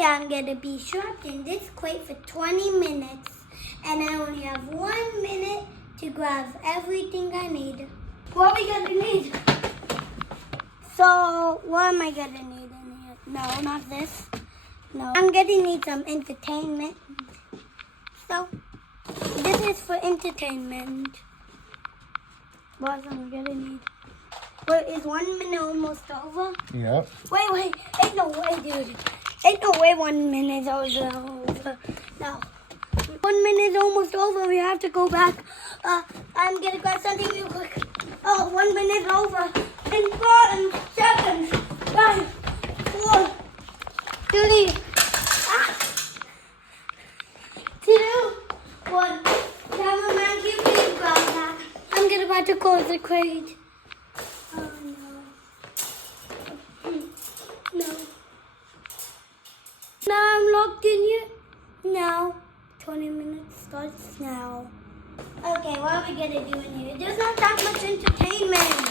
Today I'm going to be trapped in this crate for 20 minutes. And I only have 1 minute to grab everything I need. What are we going to need? So, what am I going to need in here? No, not this. No. I'm going to need some entertainment. So, this is for entertainment. What am I going to need? Wait, is 1 minute almost over? Yep. Wait. Ain't no way, dude. Ain't no way 1 minute is over. No. 1 minute is almost over. We have to go back. I'm gonna grab something real quick. Oh, 1 minute is over. In 4 seconds. 5, 4, 3, 2, 1. Cameraman, you please grab that. I'm gonna about to close the crate. Oh no. No. Now I'm locked in here. Now. 20 minutes starts now. Okay, what are we gonna do in here? There's not that much entertainment.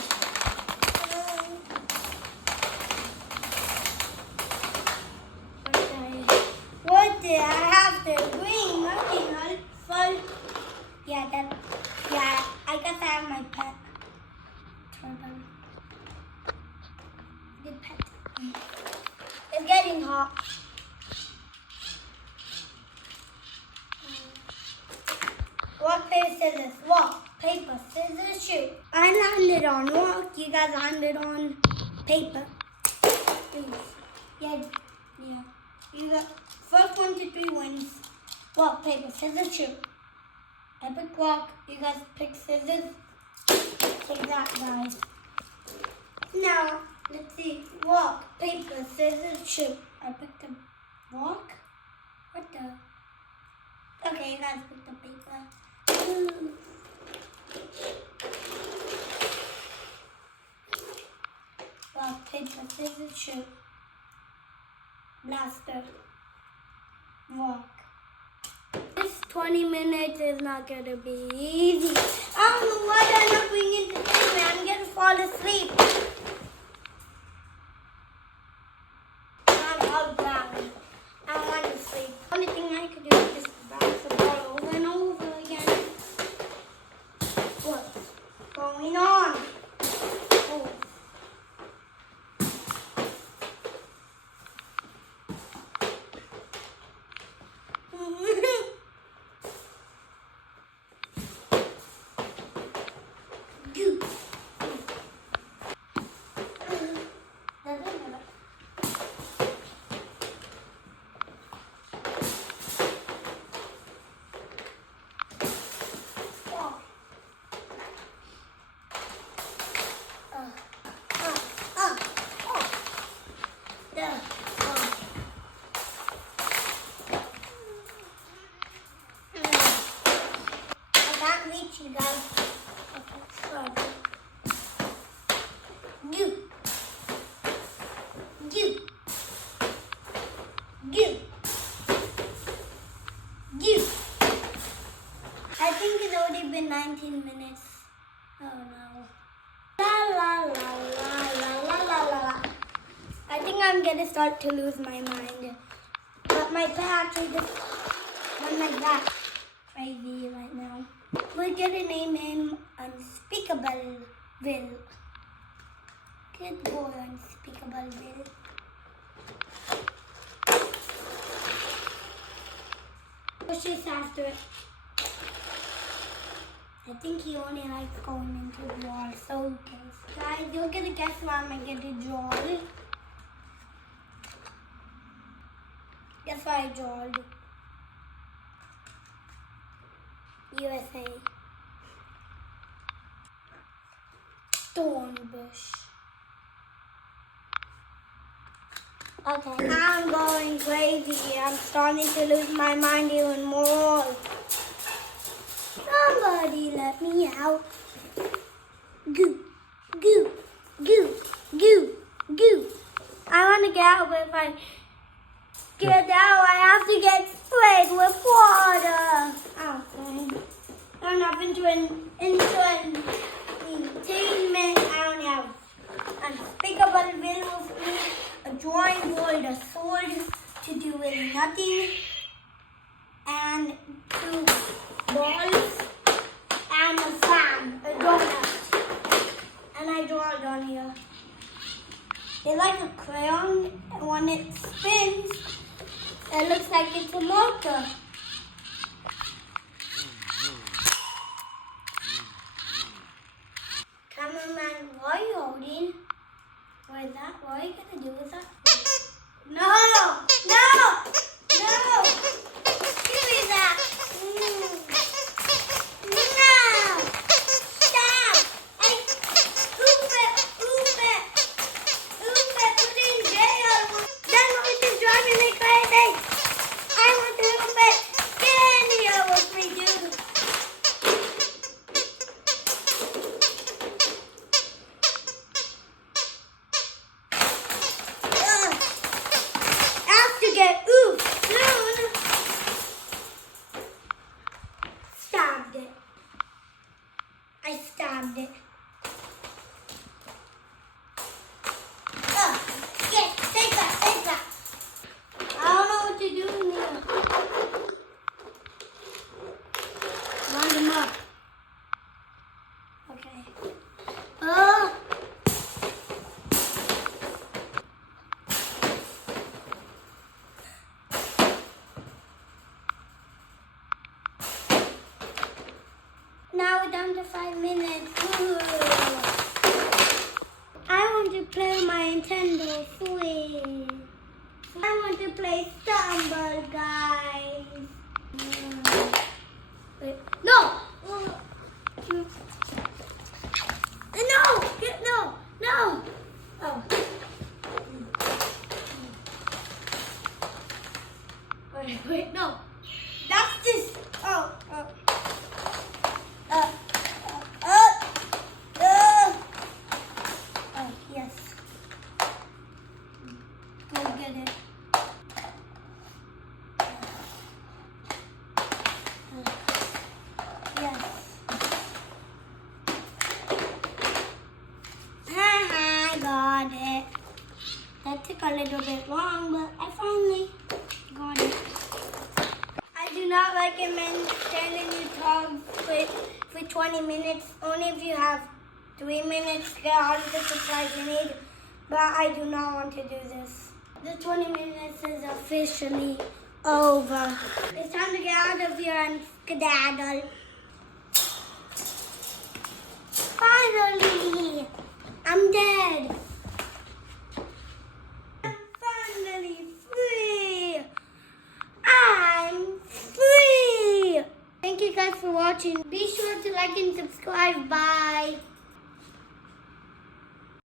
What did I have to bring? Nothing else fun. Yeah, I guess I have my pet. Turban. Good pet. It's getting hot. Rock, paper, scissors. Rock, paper, scissors, shoot. I landed on rock. You guys landed on paper. Please. Yeah. You got first 1 to 3 wins. Rock, paper, scissors, shoot. I pick rock. You guys pick scissors. Take that, guys. Now, let's see. Rock, paper, scissors, shoot. I picked a rock. What the? Okay, you guys pick the paper. Rock, paper, scissors, shoot. Blaster. Rock. This 20 minutes is not gonna be easy. I don't know why I'm not bringing entertainment. I'm gonna fall asleep. I'm all down. I want to sleep. Only thing I could do is just bounce the ball over and over again. What's going on? Oh. You guys. You. I think it's already been 19 minutes. Oh no. La. I think I'm gonna start to lose my mind. But my battery just went like that. Crazy right now. We're gonna name him Unspeakable Will. Good boy, Unspeakable Will. Push this after it. I think he only likes going into the wall. So, okay. Guys, you're gonna guess what I'm gonna draw. Guess what I draw. USA. Thornbush. Okay, I'm going crazy. I'm starting to lose my mind even more. Somebody let me out. Goo. I want to get out, but if I get out, I have to get sprayed with water. Okay. I'm up into entertainment. I only have Unspeakable Will with me, a drawing board, a sword to do with nothing and 2 balls and a fan, a donut. And I draw it on here. It's like a crayon, and when it spins, it looks like it's a motor. Cameraman, what are you holding? What is that? What are you going to do with that? No! No! No! Give me that! No! Stop! Hey! Oof it! Oof it! Oof it! Put it in jail! That noise is driving me crazy! I want to oof it! Get in here with me, dude! Get oof soon. Stabbed it. I stabbed it. Yes, take that, take that. I don't know what to do in here. Round them up. Okay. Now we're down to 5 minutes. Ooh. I want to play my Nintendo Switch. I want to play Stumble, guys. Wait. No! No! No! Oh. Wait, no. That's this. Oh. Yes. Go get it. Yes. I got it. That took a little bit long, but I finally got it. I do not recommend standing in tub for 20 minutes. Only if you have 3 minutes to get all of the supplies you need. But I do not want to do this. The 20 minutes is officially over. It's time to get out of here and skedaddle. Finally! I'm dead. I'm finally free. I'm free. Thank you guys for watching. Be sure to like and subscribe. Bye.